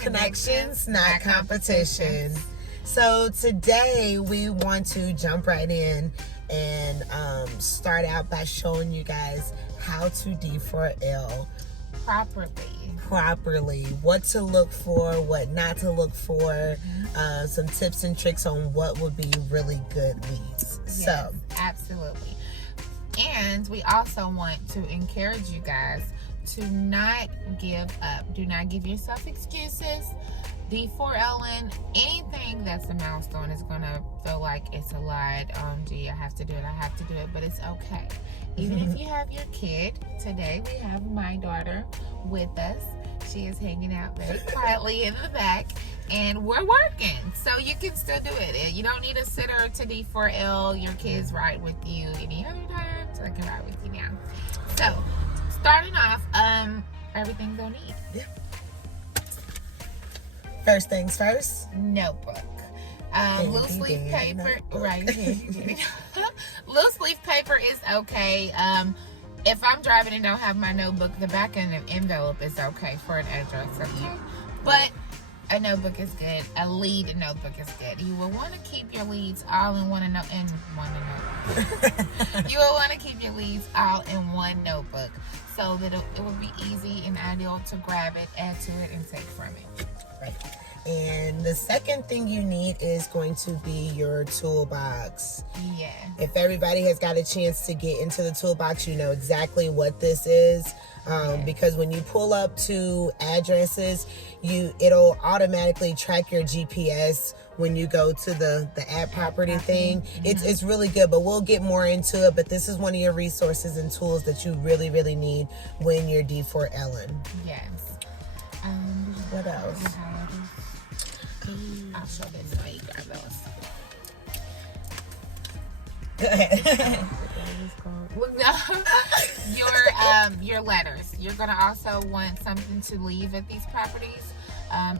Connections, not competition. So today we want to jump right in and start out by showing you guys how to D4L properly, what to look for, what not to look for, some tips and tricks on what would be really good leads. Yes, So absolutely. And we also want to encourage you guys to not give up. Do not give yourself excuses. D4Ling, anything that's a milestone is going to feel like it's a lie. Gee, I have to do it, but it's okay. Even if you have your kid, today we have my daughter with us. She is hanging out very quietly in the back, and we're working, so you can still do it. You don't need a sitter to D4L. Your kids ride with you any other time, so I can ride with you now. So, starting off, everything they'll need. Yeah. First things first. Notebook. Loose leaf paper. Right here. Loose leaf paper is okay. If I'm driving and don't have my notebook, the back end of envelope is okay for an address. Okay, but a notebook is good. A lead notebook is good. You will want to keep your leads all in one notebook. You will want to keep your leads all in one notebook so that it will be easy and ideal to grab it, add to it, and take from it. Right. And the second thing you need is going to be your toolbox. Yeah. If everybody has got a chance to get into the toolbox, you know exactly what this is. Because when you pull up to addresses, it'll automatically track your GPS when you go to the add property thing. It's really good, but we'll get more into it. But this is one of your resources and tools that you really, really need when you're D4Ling. Yes. What else? I'll show this while you grab those. Go ahead. Your letters. You're gonna also want something to leave at these properties.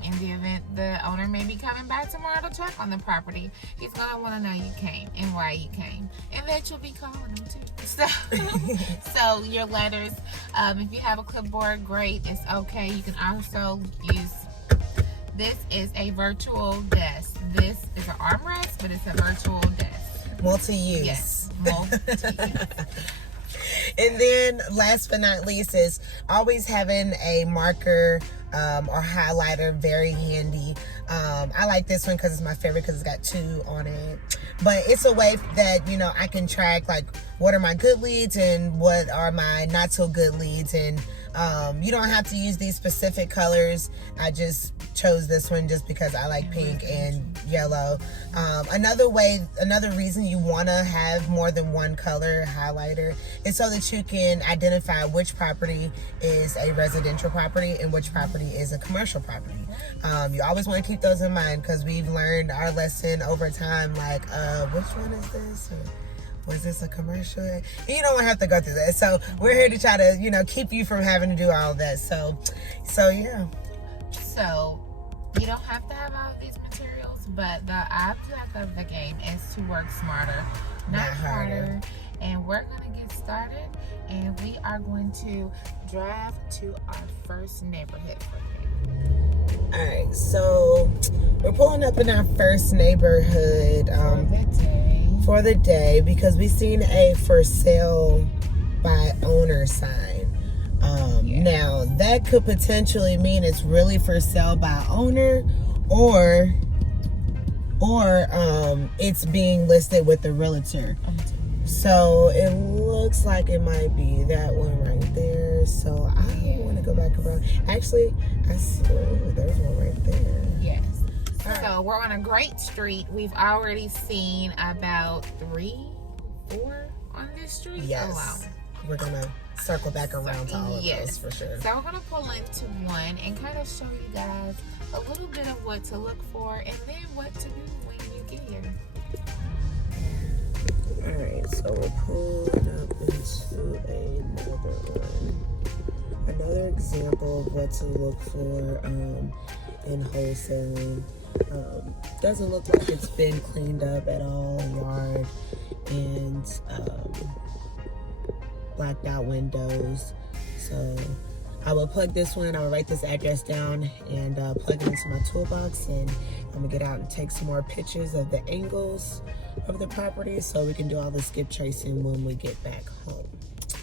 In the event the owner may be coming back tomorrow to check on the property, he's gonna want to know you came and why you came, and that you'll be calling him too. So your letters. If you have a clipboard, great. It's okay. You can also use. This is a virtual desk. This is an armrest, but it's a virtual desk. Multi-use. Yes, multi-use. And then last but not least is always having a marker or highlighter very handy. I like this one because it's my favorite because it's got 2 on it. But it's a way that, I can track like what are my good leads and what are my not so good leads. And you don't have to use these specific colors. I just chose this one just because I like pink and yellow. Another reason you want to have more than one color highlighter is so that you can identify which property is a residential property and which property is a commercial property. You always want to keep those in mind because we've learned our lesson over time, like which one is this? Or was this a commercial? And you don't have to go through that. So we're here to try to, keep you from having to do all of that. So yeah. So you don't have to have all of these materials, but the object of the game is to work smarter, not harder. And we're going to get started, and we are going to drive to our first neighborhood for the day. All right, so we're pulling up in our first neighborhood for the day because we've seen a for sale by owner sign. Now that could potentially mean it's really for sale by owner, or it's being listed with the realtor. So it looks like it might be that one right there. So I want to go back around. Actually, I see. Oh, there's one right there. Yes. Right. So we're on a great street. We've already seen about 3, 4 on this street. Yes. Oh, wow. We're gonna circle back around to all of yes. those for sure. So we're gonna pull into one and kind of show you guys a little bit of what to look for and then what to do when you get here. Alright, so we're pulling up into another one. Another example of what to look for in wholesaling. Doesn't look like it's been cleaned up at all, yard, and blacked out windows. So I will plug this one. I will write this address down and plug it into my toolbox, and I'm gonna get out and take some more pictures of the angles of the property so we can do all the skip tracing when we get back home.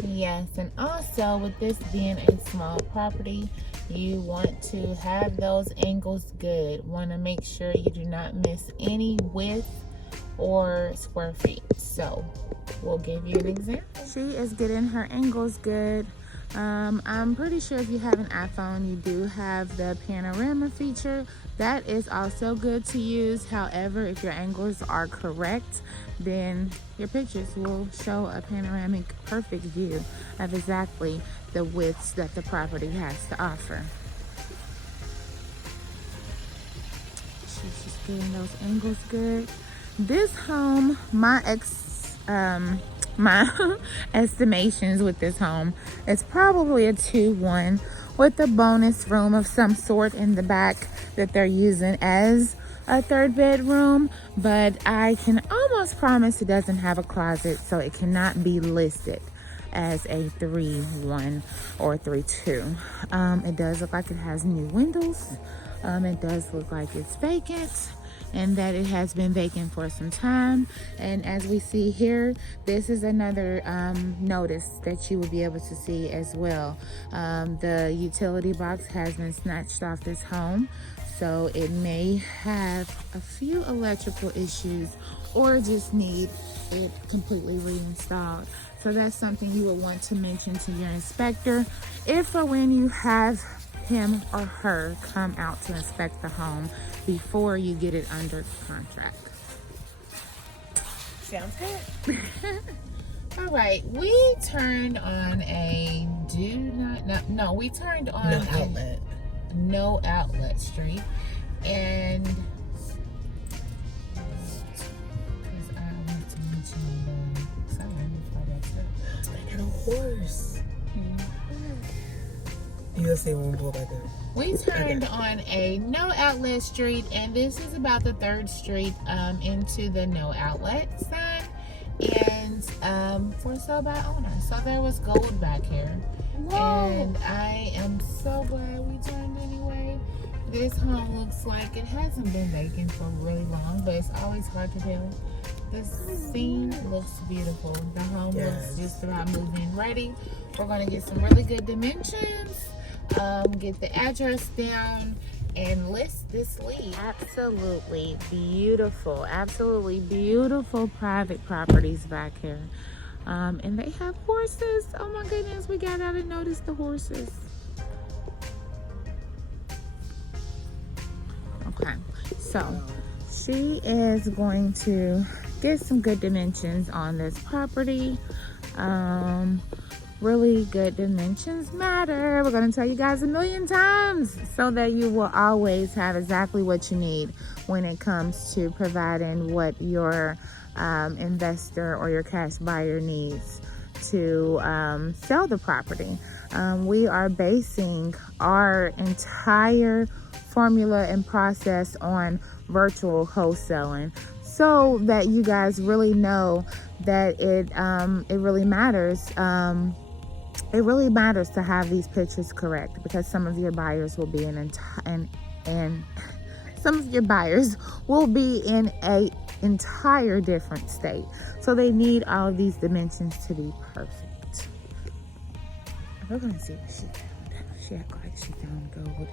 Yes, and also with this being a small property, you want to have those angles good. Want to make sure you do not miss any width or square feet. So we'll give you an example. She is getting her angles good. I'm pretty sure if you have an iPhone, you do have the panorama feature. That is also good to use. However, if your angles are correct, then your pictures will show a panoramic perfect view of exactly the widths that the property has to offer. She's just getting those angles good. This home, my estimations with this home, it's probably a 2-1 with a bonus room of some sort in the back that they're using as a 3rd bedroom, but I can almost promise it doesn't have a closet, so it cannot be listed as a 3-1 or 3-2. It does look like it has new windows. It does look like it's vacant, and that it has been vacant for some time. And as we see here, this is another notice that you will be able to see as well. The utility box has been snatched off this home, so it may have a few electrical issues or just need it completely reinstalled. So that's something you would want to mention to your inspector if or when you have him or her come out to inspect the home before you get it under contract. Sounds good. All right, we turned on a we turned on No outlet. No outlet street, and because I want to mention the sign before that's it. I got a horse. You'll see when we pull back up. We turned on a no outlet street, and this is about the 3rd street into the no outlet sign, and for sale by owner. So there was gold back here. Whoa. And I am so glad we turned anyway. This home looks like it hasn't been vacant for really long, but it's always hard to tell. This scene looks beautiful. The home looks just about move-in ready. We're gonna get some really good dimensions, get the address down, and list this lead. Absolutely beautiful private properties back here. And they have horses. Oh my goodness, we got out and noticed the horses. Okay, so she is going to get some good dimensions on this property. Really good dimensions matter. We're going to tell you guys a million times so that you will always have exactly what you need when it comes to providing what your investor or your cash buyer needs to sell the property. We are basing our entire formula and process on virtual wholesaling, so that you guys really know that it really matters. It really matters to have these pictures correct, because some of your buyers will be in a entire different state, so they need all of these dimensions to be perfect. We're gonna see what she found. She acted like she found gold.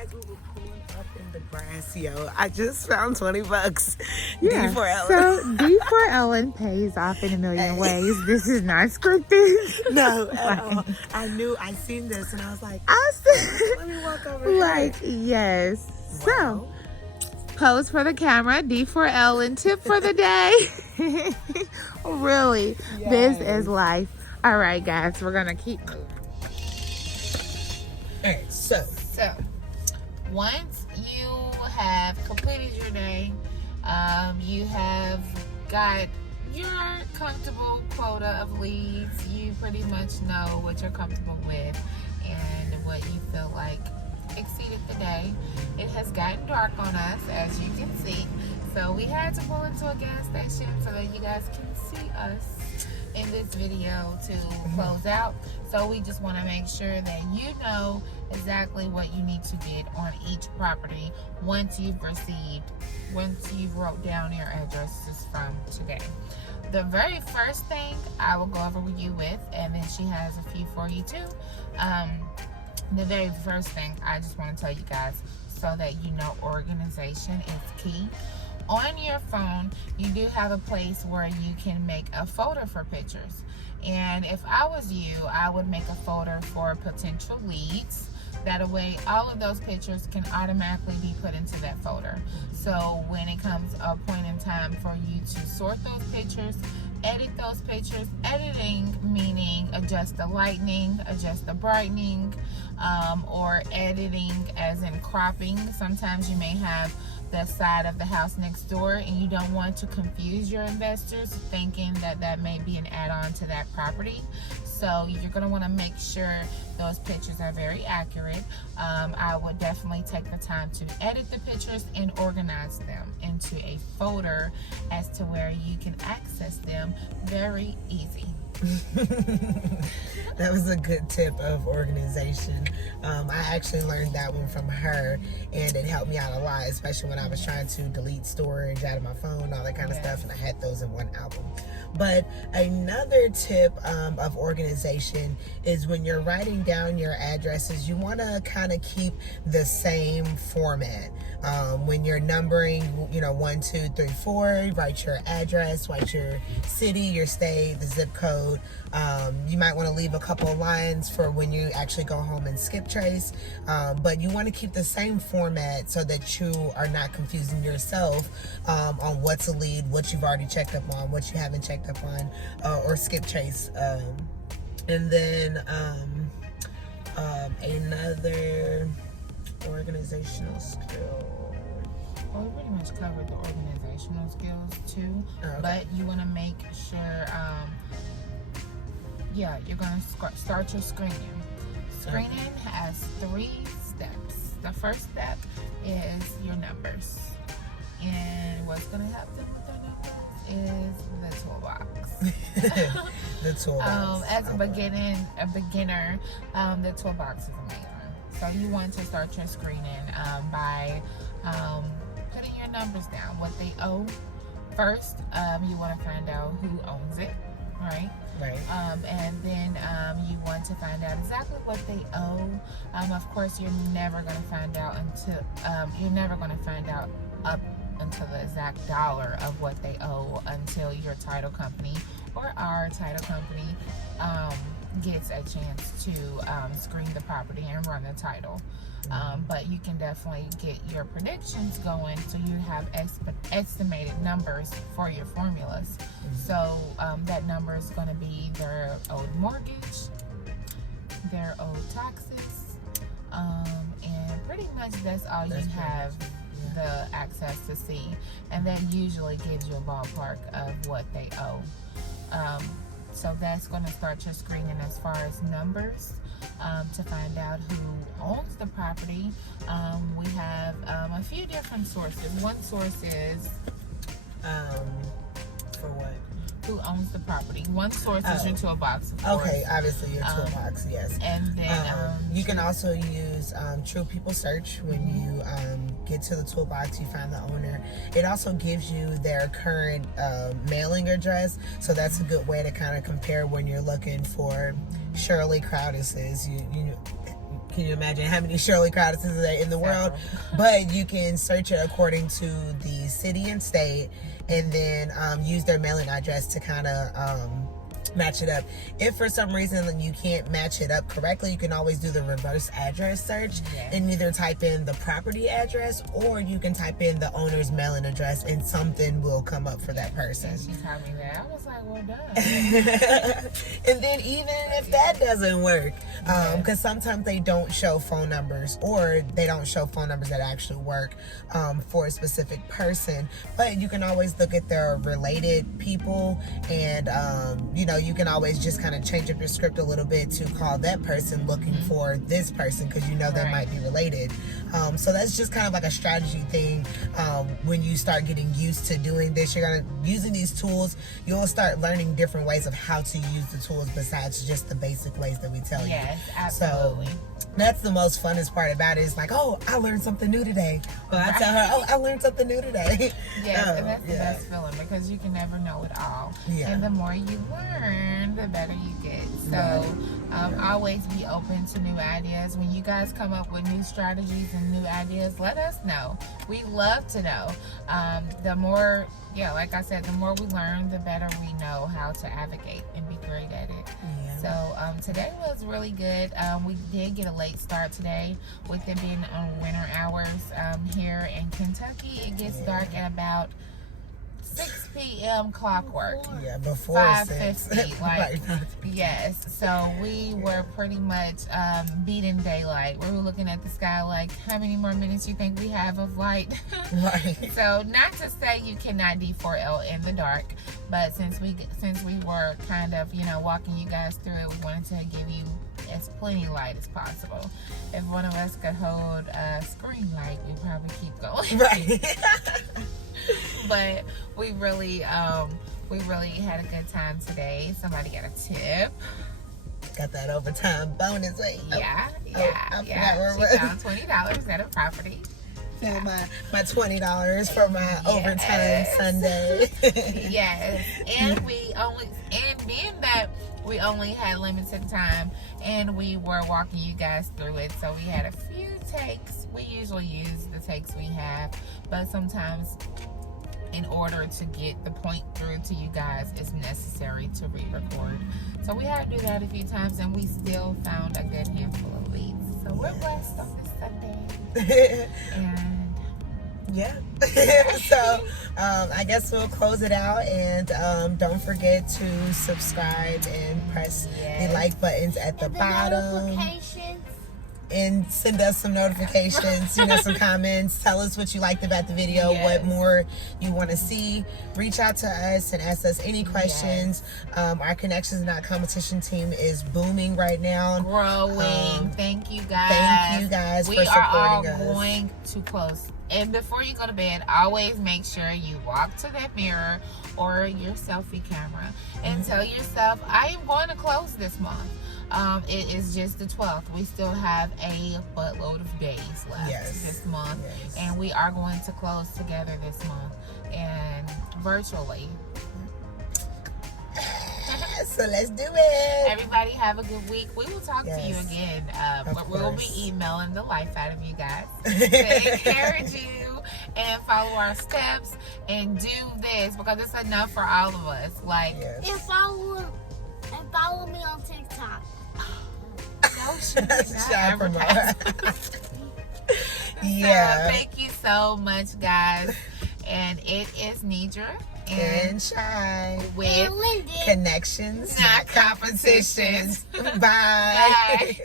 As we were pulling up in the grass, yo, I just found $20. Yeah, D4Ellen. so D4Ellen pays off in a million ways. This is not scripted. No, at all. I seen this and I was like, let me walk over like, here. yes. Wow. So, pose for the camera, D4Ellen tip for the day. Really, this is life. All right, guys, we're gonna keep moving. All right, so once you have completed your day, you have got your comfortable quota of leads. You pretty much know what you're comfortable with and what you feel like exceeded the day. It has gotten dark on us, as you can see, So we had to pull into a gas station so that you guys can see us in this video to close out. So we just want to make sure that you know exactly what you need to bid on each property once you've wrote down your addresses from today. The very first thing I will go over with you with, and then she has a few for you too. The very first thing I just want to tell you guys, so that you know organization is key. On your phone, you do have a place where you can make a folder for pictures. And if I was you, I would make a folder for potential leads. That way, all of those pictures can automatically be put into that folder. So when it comes a point in time for you to sort those pictures, edit those pictures, editing meaning adjust the lighting, adjust the brightening, or editing as in cropping. Sometimes you may have the side of the house next door and you don't want to confuse your investors thinking that that may be an add-on to that property. So you're going to want to make sure those pictures are very accurate. I would definitely take the time to edit the pictures and organize them into a folder as to where you can access them very easy. That was a good tip of organization. I actually learned that one from her, and it helped me out a lot, especially when I was trying to delete storage out of my phone, all that kind of stuff, and I had those in one album. But another tip of organization is when you're writing down your addresses, you want to kind of keep the same format. When you're numbering, 1, 2, 3, 4, write your address, write your city, your state, the zip code. You might want to leave a couple of lines for when you actually go home and skip trace, but you want to keep the same format so that you are not confusing yourself on what's a lead, what you've already checked up on, what you haven't checked up on, or skip trace. And then another organizational skill. Well, we pretty much covered the organizational skills too, but you want to make sure you're going to start your screening. Screening has 3 steps. The first step is your numbers. And what's going to help them with their numbers is the toolbox. The toolbox. As a beginner, the toolbox is amazing. So you want to start your screening by putting your numbers down, what they owe. First, you want to find out who owns it, right? Right. And then you want to find out exactly what they owe. Of course, you're never going to find out up until the exact dollar of what they owe until your title company or our title company gets a chance to screen the property and run the title. But you can definitely get your predictions going so you have estimated numbers for your formulas. So that number is going to be their owed mortgage, their owed taxes, and pretty much that's all you have the access to see. And that usually gives you a ballpark of what they owe. So that's going to start your screening as far as numbers. To find out who owns the property, we have a few different sources. One source is for what? Who owns the property. One source is your toolbox, of course. Okay, obviously your toolbox, yes. And then you can also use True People Search. When you get to the toolbox, you find the owner. It also gives you their current mailing address, so that's a good way to kind of compare when you're looking for Shirley Crowdises. Can you imagine how many Shirley Crowdises are there in the world? But you can search it according to the city and state, and then use their mailing address to kind of match it up. If for some reason you can't match it up correctly, you can always do the reverse address search and either type in the property address or you can type in the owner's mailing address and something will come up for that person. And she told me that. I was like, well done. And then even if that doesn't work, because sometimes they don't show phone numbers or they don't show phone numbers that actually work for a specific person, but you can always look at their related people, and you can always just kind of change up your script a little bit to call that person looking for this person, because that might be related. So that's just kind of like a strategy thing. When you start getting used to doing this, you're gonna using these tools, you'll start learning different ways of how to use the tools besides just the basic ways that we tell you. Yes, absolutely. So that's the most funnest part about it. Is like, oh, I learned something new today. Well, I tell her, oh, I learned something new today. Yes, and that's the best feeling because you can never know it all. Yeah. And the more you learn, the better you get. So always be open to new ideas. When you guys come up with new strategies and new ideas, let us know. We love to know. The more, like I said, the more we learn, the better we know how to advocate and be great at it. Yeah. So today was really good. We did get a late start today with it being on winter hours here in Kentucky. It gets dark at about 6 p.m. clockwork. Yeah, before 5:50. Like, Right. yes. So we were pretty much beating daylight. We were looking at the sky like, how many more minutes you think we have of light? Right. So not to say you cannot D4L in the dark, but since we were kind of walking you guys through it, we wanted to give you as plenty light as possible. If one of us could hold a screen light, we'd probably keep going. Right. But we really had a good time today. Somebody got a tip. Got that overtime bonus. Wait. Yeah. I forgot where it She was. found $20 at a property. For my $20 for my overtime Yes. Sunday. Yes, and being that we only had limited time, and we were walking you guys through it, so we had a few takes. We usually use the takes we have, but sometimes in order to get the point through to you guys, it's necessary to re-record. So we had to do that a few times, and we still found a good handful of leads. So we're blessed on this Sunday. And yeah. So I guess we'll close it out, and don't forget to subscribe and press the like buttons at the bottom. Notifications. And send us some notifications, some comments. Tell us what you liked about the video, Yes. what more you want to see. Reach out to us and ask us any questions. Our Connections Not Competition team is booming right now. growing. Thank you guys. Thank you guys We for are all supporting us. going to close. And before you go to bed, always make sure you walk to that mirror or your selfie camera and tell yourself, I am going to close this month. It is just the 12th. We still have a buttload of days left this month. Yes. And we are going to close together this month and virtually. So let's do it. Everybody have a good week. We will talk to you Yes. again. Of We'll be course. emailing the life out of you guys to encourage you and follow our steps and do this because it's enough for all of us. Like, Yes. And follow me on TikTok. no, she did not Shy advertise. Yeah. So, thank you so much, guys. And it is Nidra And Shy. with And Lyndon. Connections, Not not competitions. competitions. Bye. Bye.